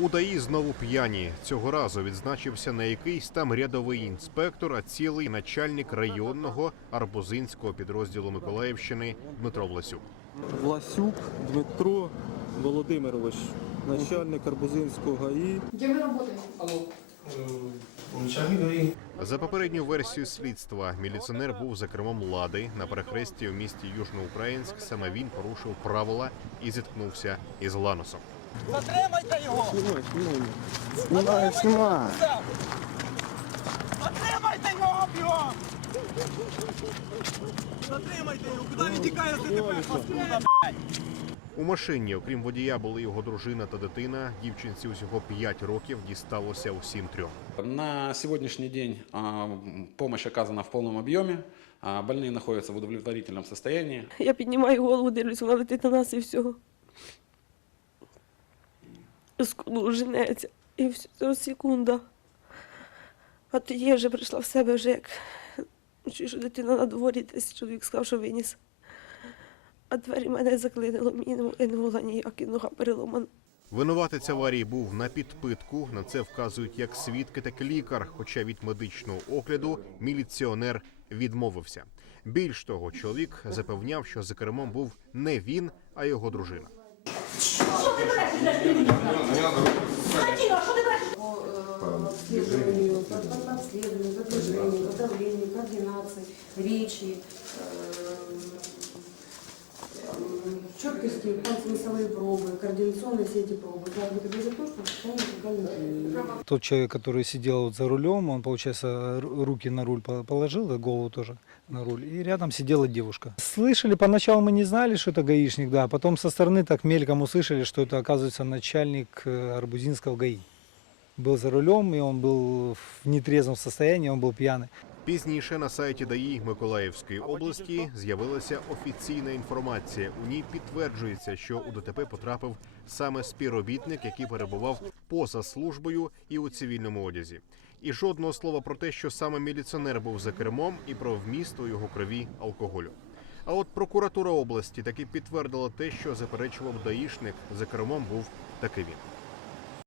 У ДАІ знову п'яні. Цього разу відзначився не якийсь там рядовий інспектор, а цілий начальник районного арбузинського підрозділу Миколаївщини Дмитро Власюк. Власюк Дмитро Володимирович, начальник Арбузинського ГАІ. Вы работаете? Начальник За попередню версію слідства, міліціонер був за кермом лади на перехресті у місті Южноукраїнськ. Саме він порушив правила і зіткнувся із Ланосом. Затримайте його! Знімай, знімай. Снимай, снимай. Затримайте його, бігом! Затримайте його! Куди він тікає з ДТП? Паскуда, блядь! У машині, окрім водія, були його дружина та дитина. Дівчинці усього 5 років дісталося усім трьом. На сегодняшний день а, помощь оказана в полном объеме. А, Больные находятся в удовлетворительном состоянии. Я піднімаю голову, дивлюсь, вона летить на нас і все. Женеться. І все, секунда. А тоді я вже прийшла в себе, вже як чую, що дитина на дворі, десь чоловік сказав, що виніс. А двері мене заклинило, мені не- могла ніяк, і нога переломана. Винуватець аварії був на підпитку. На це вказують як свідки, так і лікар. Хоча від медичного огляду міліціонер відмовився. Більш того, чоловік запевняв, що за кермом був не він, а його дружина. По четкости, пальцевые пробы, координационные все эти пробы. Вот это то, что алкогольного Тот человек, который сидел вот за рулем, он, получается, ру- руки на руль по- положил, да, голову тоже на руль, и рядом сидела девушка. Слышали, поначалу мы не знали, что это гаишник, да, а потом со стороны так мельком услышали, что это, оказывается, начальник э, Арбузинского ГАИ. Был за рулем, и он был в нетрезвом состоянии, он был пьяный. Пізніше на сайті ДАІ Миколаївської області з'явилася офіційна інформація. У ній підтверджується, що у ДТП потрапив саме співробітник, який перебував поза службою і у цивільному одязі. І жодного слова про те, що саме міліціонер був за кермом, і про вміст у його крові алкоголю. А от прокуратура області таки підтвердила те, що заперечував даїшник. За кермом був таки він.